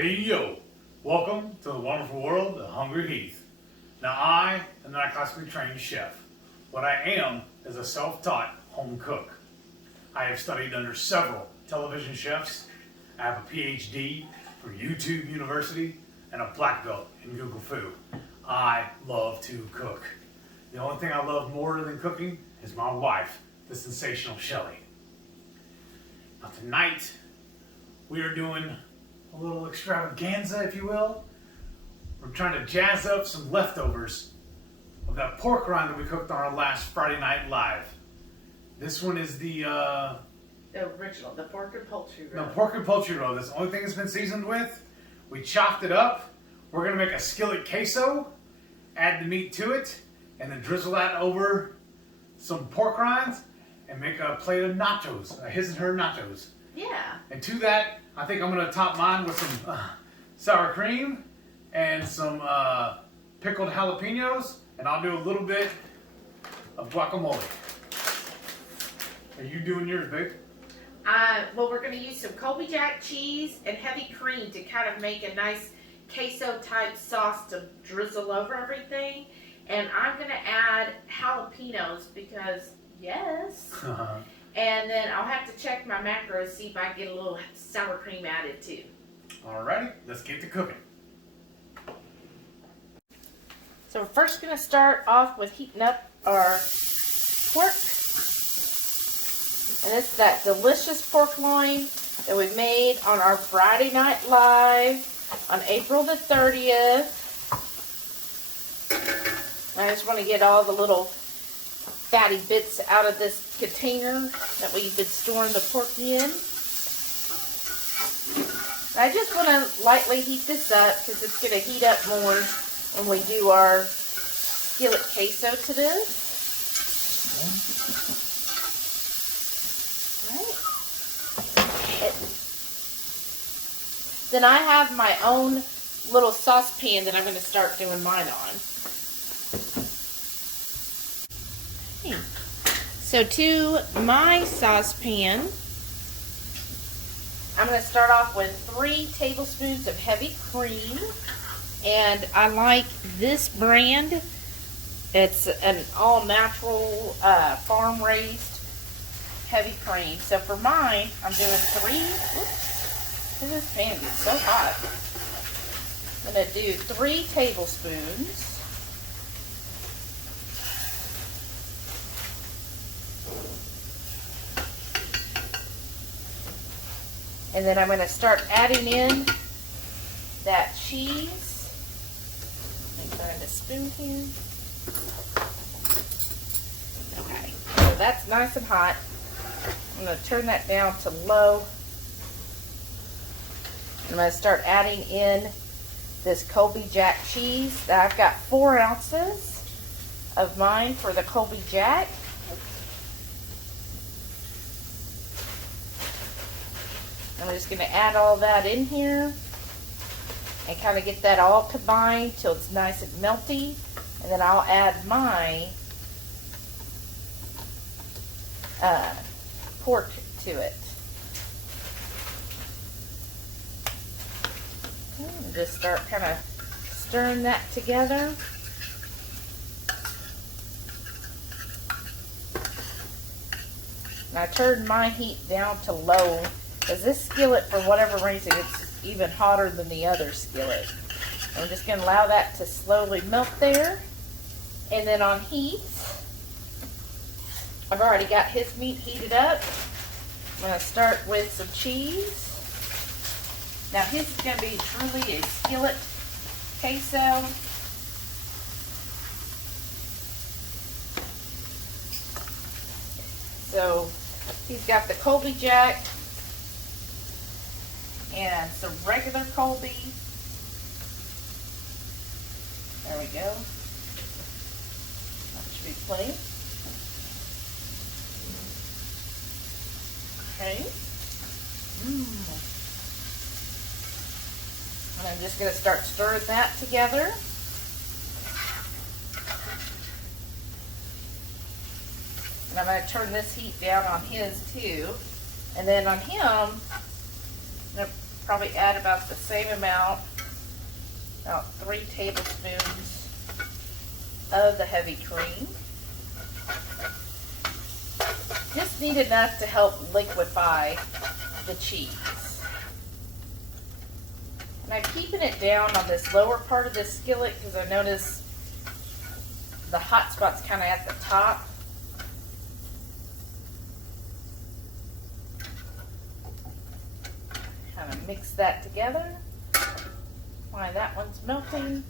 Hey yo, welcome to the wonderful world of Hungry Heath. Now I am not a classically trained chef. What I am is a self-taught home cook. I have studied under several television chefs. I have a PhD from YouTube University and a black belt in Google Food. I love to cook. The only thing I love more than cooking is my wife, the sensational Shelly. Now tonight, we are doing a little extravaganza, if you will. We're trying to jazz up some leftovers of that pork rind that we cooked on our last Friday Night Live. This one is the original, the pork and poultry roll. No, pork and poultry roll. That's the only thing it's been seasoned with. We chopped it up. We're gonna make a skillet queso, add the meat to it, and then drizzle that over some pork rinds and make a plate of nachos, his and her nachos. Yeah. And to that, I think I'm gonna top mine with some sour cream and some pickled jalapenos, and I'll do a little bit of guacamole. Are you doing yours, babe? Well, we're going to use some Colby Jack cheese and heavy cream to kind of make a nice queso type sauce to drizzle over everything. And I'm going to add jalapenos because, yes. And then I'll have to check my macros, see if I get a little sour cream added too. Alrighty, let's get to cooking. So we're first going to start off with heating up our pork. And it's that delicious pork loin that we made on our Friday Night Live on April the 30th. I just want to get all the little fatty bits out of this container that we've been storing the pork in. I just want to lightly heat this up because it's going to heat up more when we do our skillet queso to this. Then I have my own little saucepan that I'm going to start doing mine on. So to my saucepan, I'm going to start off with 3 tablespoons of heavy cream. And I like this brand. It's an all-natural, farm-raised heavy cream. So for mine, I'm doing 3... Oops. This pan gets so hot. I'm going to do 3 tablespoons. And then I'm going to start adding in that cheese. Let me find a spoon here. Okay, so that's nice and hot. I'm going to turn that down to low. I'm going to start adding in this Colby Jack cheese. I've got 4 ounces of mine for the Colby Jack. I'm just going to add all that in here and kind of get that all combined till it's nice and melty. And then I'll add my pork to it. And just start kind of stirring that together. And I turned my heat down to low because this skillet, for whatever reason, it's even hotter than the other skillet. I'm just going to allow that to slowly melt there. And then on heat, I've already got his meat heated up. I'm going to start with some cheese. Now his is going to be truly a skillet queso. So he's got the Colby Jack and some regular Colby. There we go. That should be plenty. Okay. And I'm just going to start stirring that together. And I'm going to turn this heat down on his too. And then on him, I'm going to probably add about the same amount, about 3 tablespoons of the heavy cream. Just need enough to help liquefy the cheese. And I'm keeping it down on this lower part of this skillet because I notice the hot spot's kind of at the top. Kind of mix that together. While that one's melting,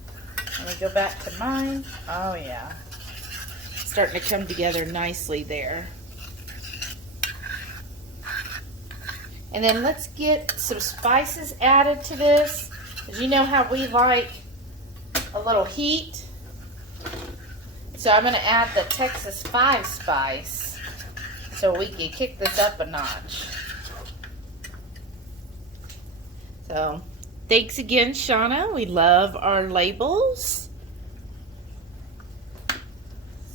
and we go back to mine. Oh yeah, starting to come together nicely there. And then let's get some spices added to this. As you know how we like a little heat. So I'm going to add the Texas 5 spice so we can kick this up a notch. So thanks again, Shauna. We love our labels.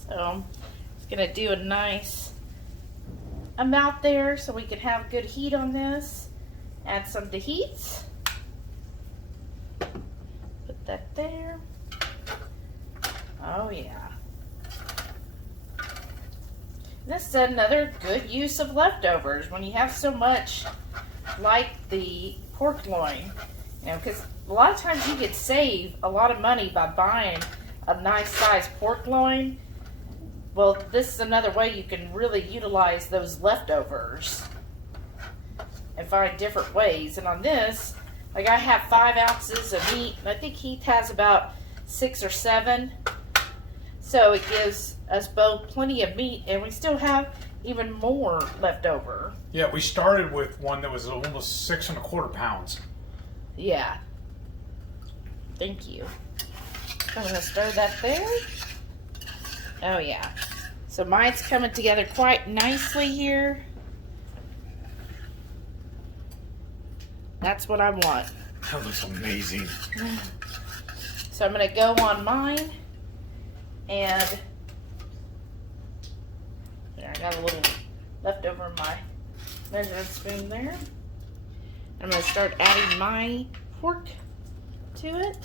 So I'm just going to do a nice amount there so we can have good heat on this. Add some Tahits. Put that there. Oh yeah. This is another good use of leftovers when you have so much like the pork loin. You know, because a lot of times you could save a lot of money by buying a nice sized pork loin. Well, this is another way you can really utilize those leftovers and find different ways. And on this, like I have 5 ounces of meat, and I think Heath has about 6 or 7. So it gives us both plenty of meat, and we still have even more left over. Yeah, we started with one that was almost 6 1/4 pounds. Yeah. Thank you. I'm going to stir that there. Oh yeah. So mine's coming together quite nicely here. That's what I want. That looks amazing. So I'm going to go on mine. And there, I got a little left over in my measuring spoon there. I'm going to start adding my pork to it.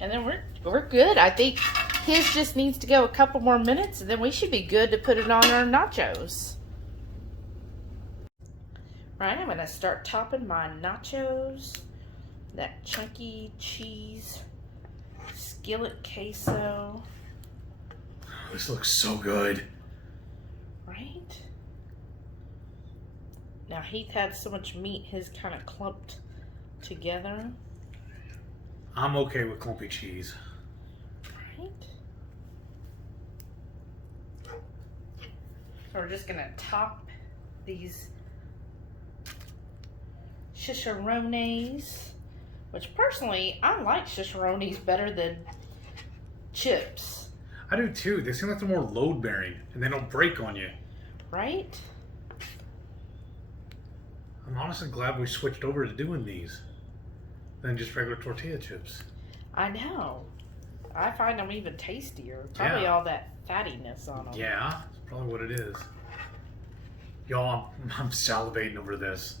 And then we're good. I think his just needs to go a couple more minutes, and then we should be good to put it on our nachos. Right, I'm going to start topping my nachos. That chunky cheese skillet queso. This looks so good. Right? Now Heath had so much meat, his kind of clumped together. I'm okay with clumpy cheese. Right? So we're just going to top these chicharrones, which personally, I like chicharrones better than chips. I do too. They seem like they're more load bearing and they don't break on you. Right? I'm honestly glad we switched over to doing these than just regular tortilla chips. I know. I find them even tastier. Probably all that fattiness on them. Yeah, that's probably what it is. Y'all, I'm salivating over this.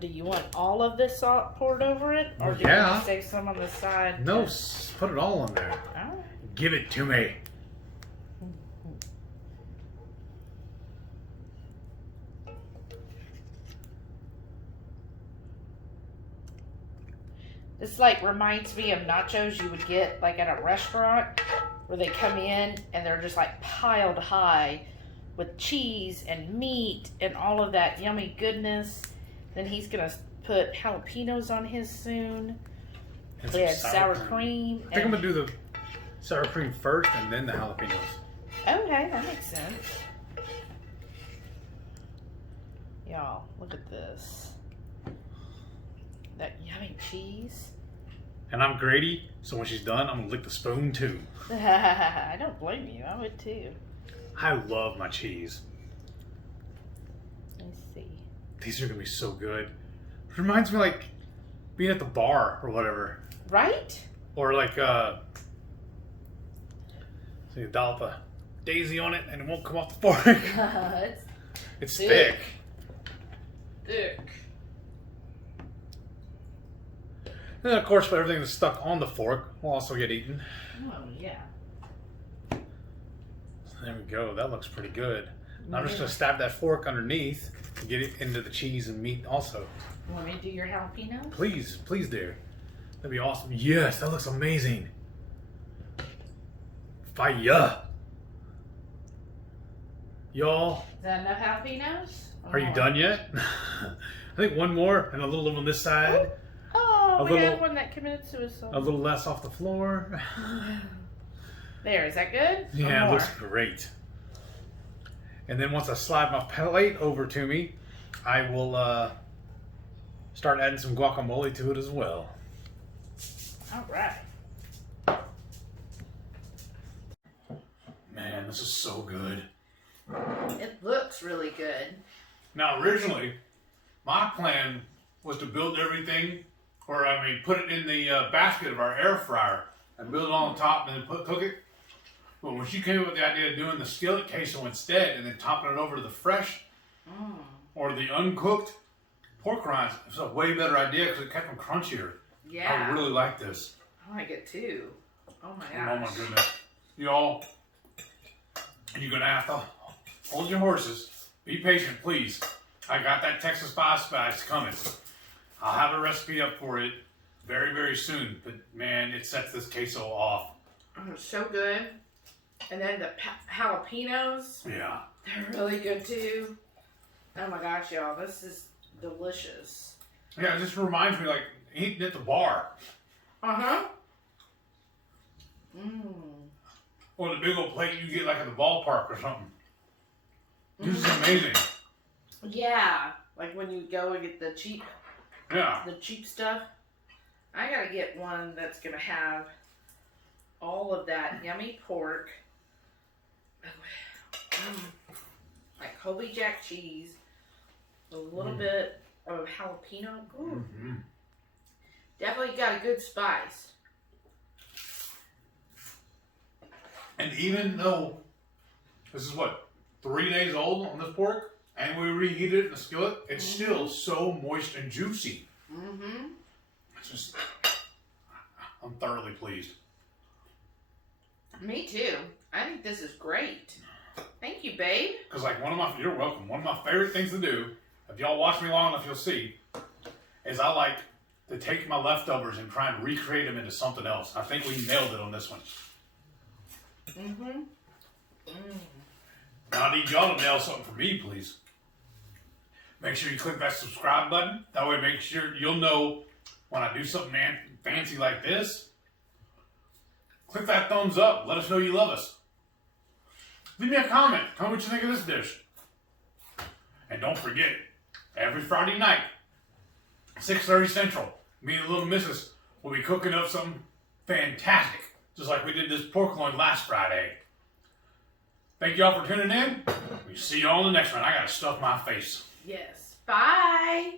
Do you want all of this salt poured over it? Or do you want to save some on the side? No, put it all on there. All right. Give it to me. This like reminds me of nachos you would get like at a restaurant where they come in and they're just like piled high with cheese and meat and all of that yummy goodness. Then he's going to put jalapenos on his soon. And We had sour cream. I think I'm going to do the sour cream first and then the jalapenos. Okay, that makes sense. Y'all, look at this. That yummy cheese. And I'm Grady, so when she's done, I'm going to lick the spoon too. I don't blame you. I would too. I love my cheese. Let's see. These are going to be so good. It reminds me like being at the bar or whatever. Right? Or like, so you dollop a daisy on it and it won't come off the fork. It's thick. Thick. And then, of course, for everything that's stuck on the fork will also get eaten. Oh, yeah. So there we go. That looks pretty good. Now I'm just going to stab that fork underneath to get it into the cheese and meat also. You want me to do your jalapeno? Please, please do. That'd be awesome. Yes, that looks amazing. Fire. Y'all, Is that enough jalapenos? are you done yet? I think one more and a little on this side. Oh, A we little- had one that committed suicide. A little less off the floor. There, is that good? Yeah, Or it looks more? great. And then once I slide my plate over to me, I will start adding some guacamole to it as well. All right. Man, this is so good. It looks really good. Now, originally, my plan was to build everything, put it in the basket of our air fryer and build it on top and then cook it. But when she came up with the idea of doing the skillet queso instead and then topping it over to the fresh or the uncooked pork rinds, it's a way better idea because it kept them crunchier. Yeah. I really like this. I like it too. Oh my Oh gosh. my goodness. Y'all, you're going to have to hold your horses. Be patient, please. I got that Texas spice coming. I'll have a recipe up for it very, very soon. But man, it sets this queso off. Oh, it's so good. And then the jalapenos, Yeah. they're really good too. Oh my gosh, y'all, this is delicious. Yeah, it just reminds me like eating at the bar. Uh-huh. Mmm. Or the big old plate you get like at the ballpark or something. This is amazing. Yeah, like when you go and get the cheap stuff. I gotta get one that's gonna have all of that yummy pork, like Colby Jack cheese, a little bit of jalapeno. Ooh. Definitely got a good spice. And even though this is 3 days old on this pork, and we reheated it in the skillet, it's still so moist and juicy. Mm-hmm. It's just, I'm thoroughly pleased. Me too. I think this is great. Thank you, babe. Because you're welcome. One of my favorite things to do, if y'all watch me long enough, you'll see, is I like to take my leftovers and try and recreate them into something else. I think we nailed it on this one. Mm-hmm. Now I need y'all to nail something for me, please. Make sure you click that subscribe button. That way make sure you'll know when I do something fancy like this. Click that thumbs up. Let us know you love us. Leave me a comment. Tell me what you think of this dish. And don't forget, every Friday night, 6:30 Central, me and the little missus will be cooking up something fantastic. Just like we did this pork loin last Friday. Thank y'all for tuning in. We see y'all on the next one. I gotta stuff my face. Yes. Bye.